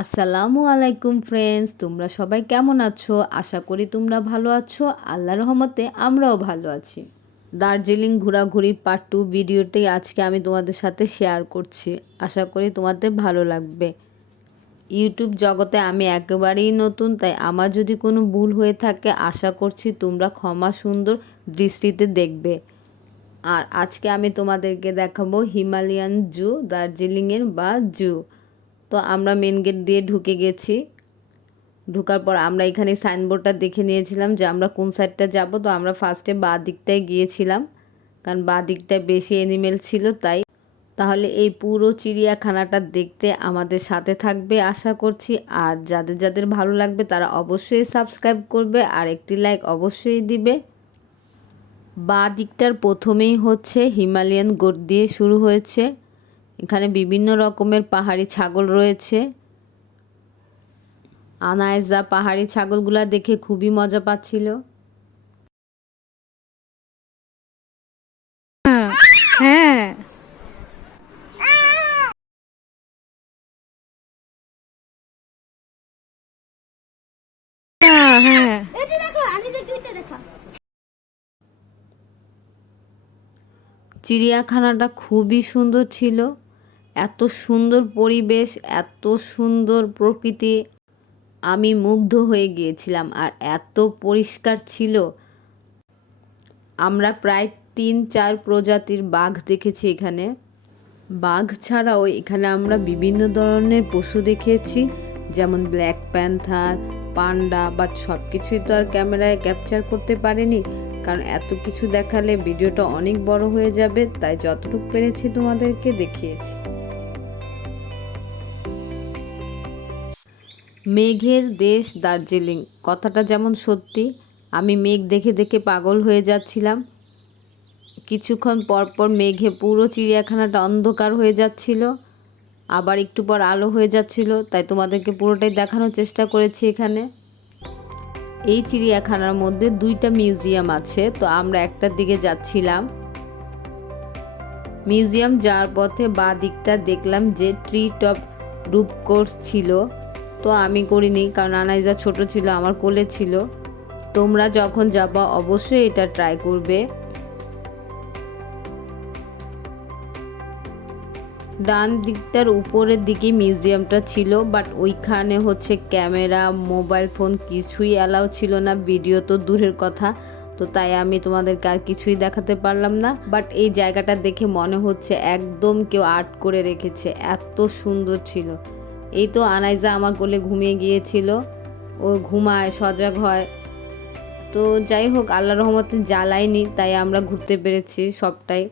আসসালামু আলাইকুম ফ্রেন্ডস, তোমরা সবাই কেমন আছো? আশা করি তোমরা ভালো আছো। আল্লাহর রহমতে আমরাও ভালো আছি। দার্জিলিং ঘোরাঘুরির পার্ট 2 ভিডিওটি আজকে আমি তোমাদের সাথে শেয়ার করছি। আশা করি তোমাদের ভালো লাগবে। ইউটিউব জগতে আমি একেবারেই নতুন, তাই আমার যদি কোনো ভুল হয়ে থাকে আশা করছি তোমরা ক্ষমা সুন্দর দৃষ্টিতে দেখবে। আর আজকে আমি তোমাদেরকে দেখাবো হিমালয়ান জু, দার্জিলিংয়ের বা জু। তো আমরা মেন গেট দিয়ে ঢুকে গেছি। ঢোকার পর আমরা এখানে সাইনবোর্ডটা দেখে নিয়েছিলাম যে আমরা কোন সাইডটা যাব। তো আমরা ফার্স্টে বাঁ দিকটায় গিয়েছিলাম, কারণ বাঁ দিকটায় বেশি অ্যানিমেল ছিল তাই। তাহলে এই পুরো চিড়িয়াখানাটা দেখতে আমাদের সাথে থাকবে আশা করছি। আর যাদের যাদের ভালো লাগবে তারা অবশ্যই সাবস্ক্রাইব করবে আর একটি লাইক অবশ্যই দিবে। বাঁ দিকটার প্রথমেই হচ্ছে হিমালয়ান গোট দিয়ে শুরু হয়েছে। এখানে বিভিন্ন রকমের পাহাড়ি ছাগল রয়েছে। আনায়জা পাহাড়ি ছাগলগুলা দেখে খুবই মজা পাচ্ছিল। হ্যাঁ হ্যাঁ চিড়িয়াখানাটা খুবই সুন্দর ছিল। এত সুন্দর পরিবেশ, এত সুন্দর প্রকৃতি, আমি মুগ্ধ হয়ে গিয়েছিলাম। আর এত পরিষ্কার ছিল। আমরা প্রায় 3-4 প্রজাতির বাঘ দেখেছি এখানে। বাঘ ছাড়াও এখানে আমরা বিভিন্ন ধরনের পশু দেখেছি, যেমন ব্ল্যাক প্যান্থার, পান্ডা। বাট সব কিছুই তো আর ক্যামেরায় ক্যাপচার করতে পারিনি, কারণ এত কিছু দেখালে ভিডিওটা অনেক বড় হয়ে যাবে, তাই যতটুকু পেরেছি তোমাদেরকে দেখিয়েছি। মেঘের দেশ দার্জিলিং, কথাটা যেমন সত্যি। আমি মেঘ দেখে দেখে পাগল হয়ে যাচ্ছিলাম। কিছুক্ষণ পর পর মেঘে পুরো চিড়িয়াখানাটা অন্ধকার হয়ে যাচ্ছিল, আবার একটু পর আলো হয়ে যাচ্ছিল, তাই তোমাদেরকে পুরোটাই দেখানোর চেষ্টা করেছি এখানে। এই চিড়িয়াখানার মধ্যে 2টা মিউজিয়াম আছে, তো আমরা একটার দিকে যাচ্ছিলাম। মিউজিয়াম যাওয়ার পথে বাঁ দিকটা দেখলাম যে ট্রি টপ রুপ কোর্স ছিল। তো আমি করিনি, কারণ আনাইজা ছোট ছিল, আমার কোলে ছিল। তোমরা যখন যাবা অবশ্যই এটা ট্রাই করবে। ডান দিকটার উপরের দিকে মিউজিয়ামটা ছিল, বাট ওইখানে হচ্ছে ক্যামেরা, মোবাইল ফোন কিছুই অ্যালাউ ছিল না, ভিডিও তো দূরের কথা। তো তাই আমি তোমাদেরকে আর কিছুই দেখাতে পারলাম না। বাট এই জায়গাটা দেখে মনে হচ্ছে একদম কেউ আর্ট করে রেখেছে, এত সুন্দর ছিল। এই তো আনাইজা আমার কোলে ঘুমিয়ে গিয়েছিল, ও ঘুমায়, সজাগ হয়। তো যাই হোক, আল্লাহর রহমতে জ্বালায়নি, তাই আমরা ঘুরতে পেরেছি সবটাই।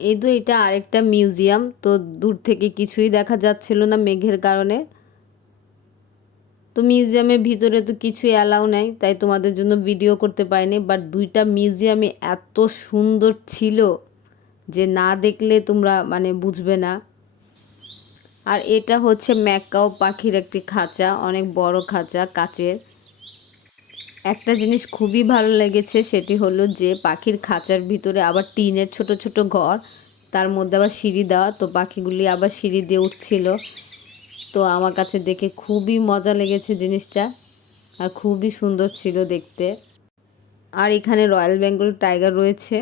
এই তো এটা আরেকটা মিউজিয়াম। তো দূর থেকে কিছুই দেখা যাচ্ছিল না মেঘের কারণে। তো মিউজিয়ামের ভিতরে তো কিছুই অ্যালাউ নাই, তাই তোমাদের জন্য ভিডিও করতে পারিনি। বাট 2টা মিউজিয়ামে এত সুন্দর ছিল যে না দেখলে তোমরা বুঝবে না। আর এটা হচ্ছে ম্যাকাও পাখির একটি খাঁচা, অনেক বড় খাঁচা, কাচের। একটা জিনিস খুবই ভালো লেগেছে, সেটি হলো যে পাখির খাঁচার ভিতরে আবার টিনের ছোট ছোট ঘর, তার মধ্যে আবার সিঁড়ি দেওয়া। তো পাখিগুলি আবার সিঁড়ি দিয়ে উঠছিল। তো আমার কাছে দেখে খুবই মজা লেগেছে জিনিসটা, আর খুবই সুন্দর ছিল দেখতে। আর এখানে রয়্যাল বেঙ্গল টাইগার রয়েছে।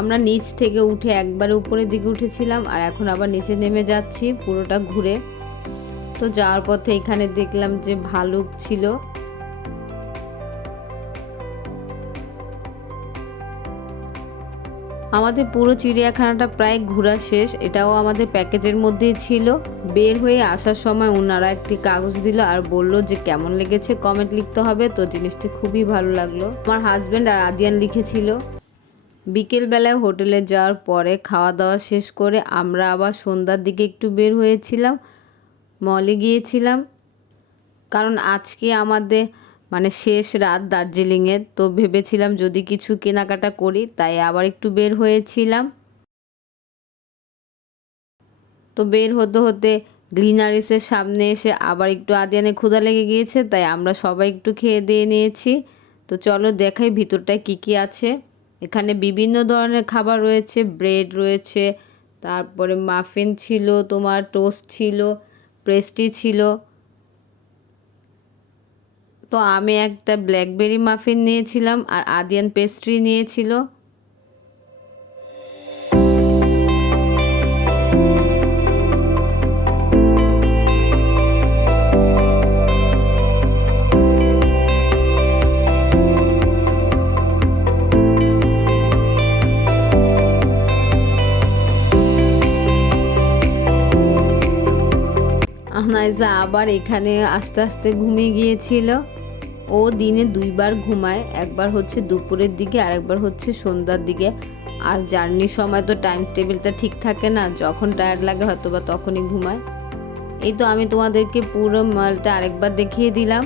আমরা নিচ থেকে উঠে একবারে উপরের দিকে উঠেছিলাম, আর এখন আবার নিচে নেমে যাচ্ছি পুরোটা ঘুরে। তো যাওয়ার পথে এখানে দেখলাম যে ভালুক ছিল। আমাদের পুরো চিড়িয়াখানাটা প্রায় ঘোরা শেষ, এটাও আমাদের প্যাকেজের মধ্যেই ছিল। বের হয়ে আসার সময় ওনারা একটি কাগজ দিল আর বলল যে কেমন লেগেছে কমেন্ট লিখতে হবে। তো জিনিসটি খুবই ভালো লাগলো। আমার হাজব্যান্ড আর আদিয়ান লিখেছিল। বিকেলবেলায় হোটেলে যাওয়ার পরে খাওয়া দাওয়া শেষ করে আমরা আবার সন্ধ্যার দিকে একটু বের হয়েছিলাম, মলে গিয়েছিলাম। কারণ আজকে আমাদের শেষ রাত দার্জিলিংয়ে, তো ভেবেছিলাম যদি কিছু কেনাকাটা করি, তাই আবার একটু বের হয়েছিলাম। তো বের হতে হতে গ্লিনারিসের সামনে এসে আবার একটু আদিয়ানে ক্ষুধা লেগে গিয়েছে, তাই আমরা সবাই একটু খেয়ে দিয়ে নিয়েছি। তো চলো দেখাই ভিতরটায় কি কি আছে। এখানে বিভিন্ন ধরনের খাবার রয়েছে, ব্রেড রয়েছে, তারপরে মাফিন ছিল, তোমার টোস্ট ছিল, পেস্ট্রি ছিল। তো আমি একটা ব্ল্যাকবেরি মাফিন নিয়েছিলাম আর আদিয়ান পেস্ট্রি নিয়েছিল। আহনাইজা আবার এখানে আস্তে আস্তে ঘুমিয়ে গিয়েছিল। ও দিনে 2বার ঘুমায়, একবার হচ্ছে দুপুরের দিকে আর একবার হচ্ছে সন্ধ্যার দিকে। আর জার্নির সময় তো টাইম টেবিলটা ঠিক থাকে না, যখন টায়ার্ড লাগে হয়তো বা তখনই ঘুমায়। এই তো আমি তোমাদেরকে পুরো মলটা আরেকবার দেখিয়ে দিলাম।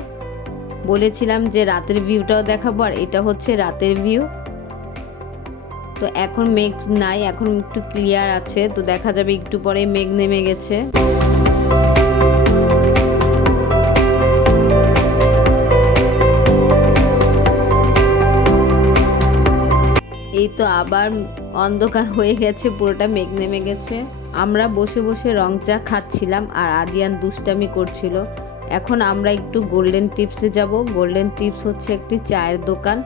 বলেছিলাম যে রাতের ভিউটাও দেখাবো, আর এটা হচ্ছে রাতের ভিউ। তো এখন মেঘ নাই, এখন একটু ক্লিয়ার আছে, তো দেখা যাবে একটু পরে মেঘ নেমে গেছে। এই তো আবার অন্ধকার হয়ে গেছে, পুরোটা মেঘ নেমে গেছে। আমরা বসে বসে রং চা খাচ্ছিলাম আর আদিয়ান দুষ্টামি করছিল। এখন আমরা একটু গোল্ডেন টিপসে যাব। গোল্ডেন টিপস হচ্ছে একটি চায়ের দোকান।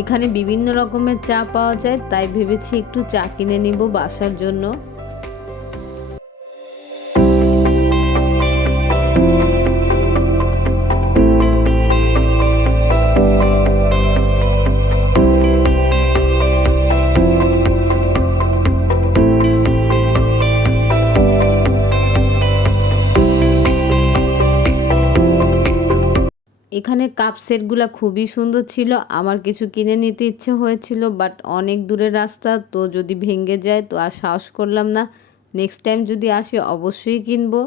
এখানে বিভিন্ন রকমের চা পাওয়া যায়, তাই ভেবেছি একটু চা কিনে নিব বাসার জন্য। এখানে কাপ সেটগুলো খুবই সুন্দর ছিল, আমার কিছু কিনে নিতে ইচ্ছে হয়েছিল, বাট অনেক দূরের রাস্তা, তো যদি ভেঙে যায় তো আর সাহস করলাম না। নেক্সট টাইম যদি আসি অবশ্যই কিনবো।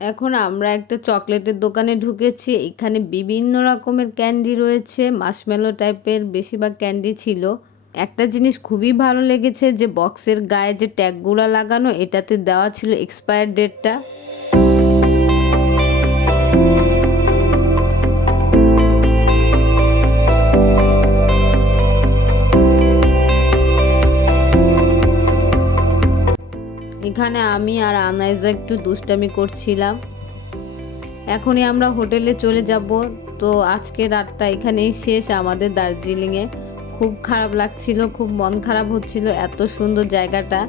এখন আমরা একটা চকলেটের দোকানে ঢুকেছি। এখানে বিভিন্ন রকমের ক্যান্ডি রয়েছে, মাশমেলো টাইপের বেশিরভাগ ক্যান্ডি ছিল। একটা জিনিস খুবই ভালো লেগেছে যে বক্সের গায়ে যে ট্যাগগুলো লাগানো, এটাতে দেওয়া ছিল এক্সপায়ার ডেটটা। এখানে আমি আর আনাইজা একটু দুষ্টামি করছিলাম। এখনই আমরা হোটেলে চলে যাব। তো আজকে রাতটা এখানেই শেষ আমাদের দার্জিলিংয়ে। খুব খারাপ লাগছিল, খুব মন খারাপ হচ্ছিল, এত সুন্দর জায়গাটা।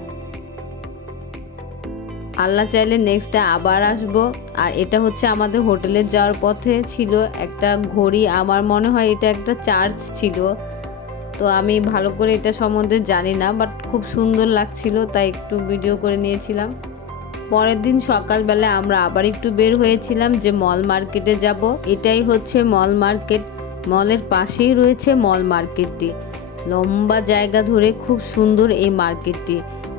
আল্লাহ চাইলে নেক্সট ডে আবার আসব। আর এটা হচ্ছে আমাদের হোটেলে যাওয়ার পথে ছিল একটা ঘড়ি, আমার মনে হয় এটা একটা চার্চ ছিল। তো আমি ভালো করে এটা সম্বন্ধে জানি না, বাট খুব সুন্দর লাগছিল, তাই একটু ভিডিও করে নিয়েছিলাম। পরের দিন সকালবেলা আমরা আবার একটু বের হয়েছিলাম যে মল মার্কেটে যাব। এটাই হচ্ছে মল মার্কেট। মলের পাশেই রয়েছে মল মার্কেটটি। লম্বা জায়গা ধরে খুব সুন্দর এই মার্কেটটি।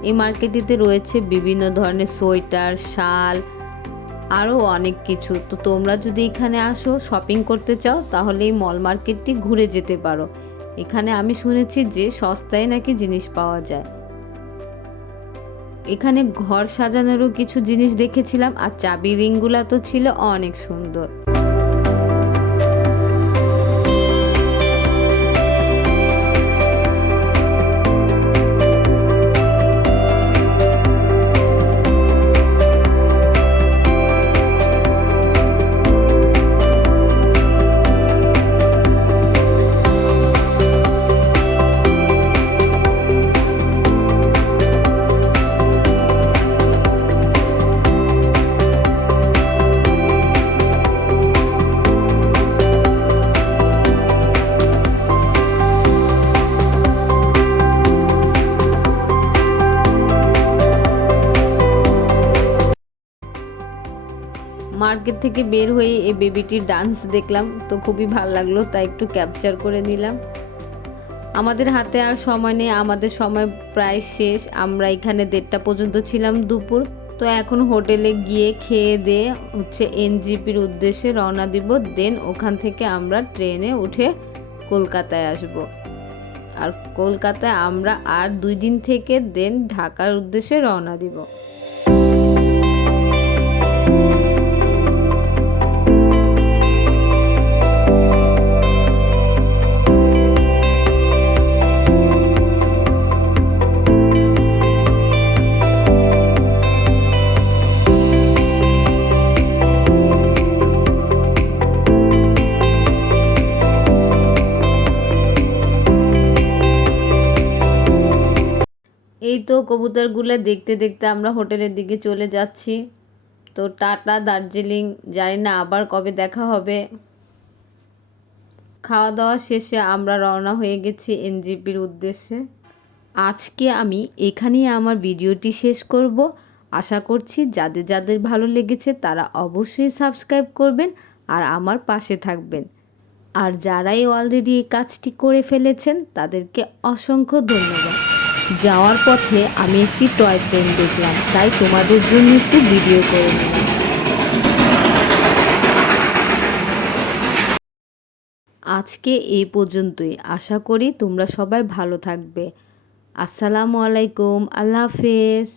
এই মার্কেটটিতে রয়েছে বিভিন্ন ধরনের সোয়েটার, শাল, আরও অনেক কিছু। তো তোমরা যদি এখানে আসো শপিং করতে চাও তাহলে এই মল মার্কেটটি ঘুরে যেতে পারো। এখানে আমি শুনেছি যে সস্তায় নাকি জিনিস পাওয়া যায়। এখানে ঘর সাজানোরও কিছু জিনিস দেখেছিলাম, আর চাবি রিংগুলো তো ছিল অনেক সুন্দর। মার্কেট থেকে বের হয়ে এই বেবিটির ডান্স দেখলাম, তো খুবই ভালো লাগলো, তাই একটু ক্যাপচার করে নিলাম। আমাদের হাতে আর সময় নেই, আমাদের সময় প্রায় শেষ। আমরা এখানে 1:30 পর্যন্ত ছিলাম দুপুর। তো এখন হোটেলে গিয়ে খেয়ে দিয়ে এনজিপির উদ্দেশ্যে রওনা দিব। দেন ওখান থেকে আমরা ট্রেনে উঠে কলকাতায় আসব। আর কলকাতায় আমরা আর 2 দিন থেকে দেন ঢাকার উদ্দেশ্যে রওনা দিব। এই তো কবুতরগুলো দেখতে দেখতে আমরা হোটেলের দিকে চলে যাচ্ছি। তো টাটা দার্জিলিং, জানি না আবার কবে দেখা হবে। খাওয়া দাওয়া শেষে আমরা রওনা হয়ে গেছি এনজিপির উদ্দেশ্যে। আজকে আমি এখানেই আমার ভিডিওটি শেষ করব। আশা করছি যাদের যাদের ভালো লেগেছে তারা অবশ্যই সাবস্ক্রাইব করবেন আর আমার পাশে থাকবেন। আর যারাই অলরেডি এই কাজটি করে ফেলেছেন তাদেরকে অসংখ্য ধন্যবাদ। যাওয়ার পথে আমি একটি টয় ট্রেন দেখলাম, তাই তোমাদের জন্য একটু ভিডিও করে নিলাম। আজকে এই পর্যন্তই। আশা করি তোমরা সবাই ভালো থাকবে। আসসালামু আলাইকুম, আল্লাহ হাফেজ।